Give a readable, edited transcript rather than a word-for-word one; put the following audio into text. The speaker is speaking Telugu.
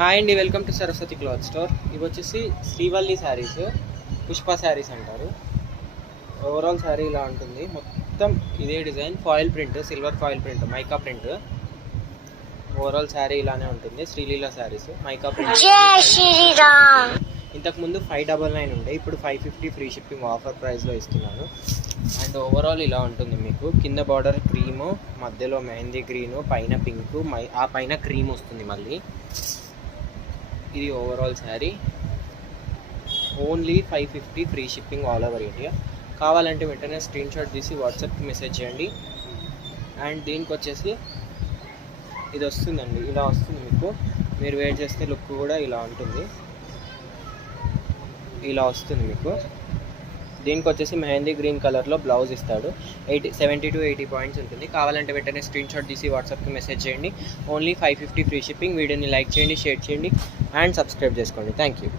హాయ్ అండి, welcome to Saraswati cloth store. ఇవి వచ్చేసి శ్రీవల్లి శారీస్, పుష్ప శారీస్ అంటారు. ఓవరాల్ శారీ ఇలా ఉంటుంది. మొత్తం ఇదే design, foil print, silver foil print, mica print. Overall sari ఇలానే ఉంటుంది. Sreeleela saris, mica print. ఇంతకుముందు 599 ఉండే, ఇప్పుడు 550 ఫ్రీ షిప్పింగ్ ఆఫర్ ప్రైస్లో ఇస్తున్నాను. అండ్ ఓవరాల్ ఇలా ఉంటుంది. మీకు కింద బార్డర్ క్రీము, మధ్యలో మెహందీ గ్రీను, పైన పింక్, ఆ పైన క్రీమ్ వస్తుంది. మళ్ళీ ఇది overall sari. Only 550 free shipping all over India. కావాలంటే వెంటనే స్క్రీన్ షాట్ తీసి వాట్సాప్కి మెసేజ్ చేయండి. అండ్ దీనికి వచ్చేసి ఇది వస్తుందండి, ఇలా వస్తుంది. మీకు మీరు వేర్ చేస్తే లుక్ కూడా ఇలా ఉంటుంది, ఇలా వస్తుంది. మీకు దీనికి వచ్చేసి మెహందీ గ్రీన్ కలర్లో బ్లౌజ్ ఇస్తాడు. 70 to 80 పాయింట్స్ ఉంటుంది. కావాలంటే వెంటనే స్క్రీన్ షాట్ తీసి వాట్సాప్కి మెసేజ్ చేయండి. Only 550 free shipping. వీడియోని లైక్ చేయండి, షేర్ చేయండి అండ్ సబ్స్క్రైబ్ చేసుకోండి. Thank you.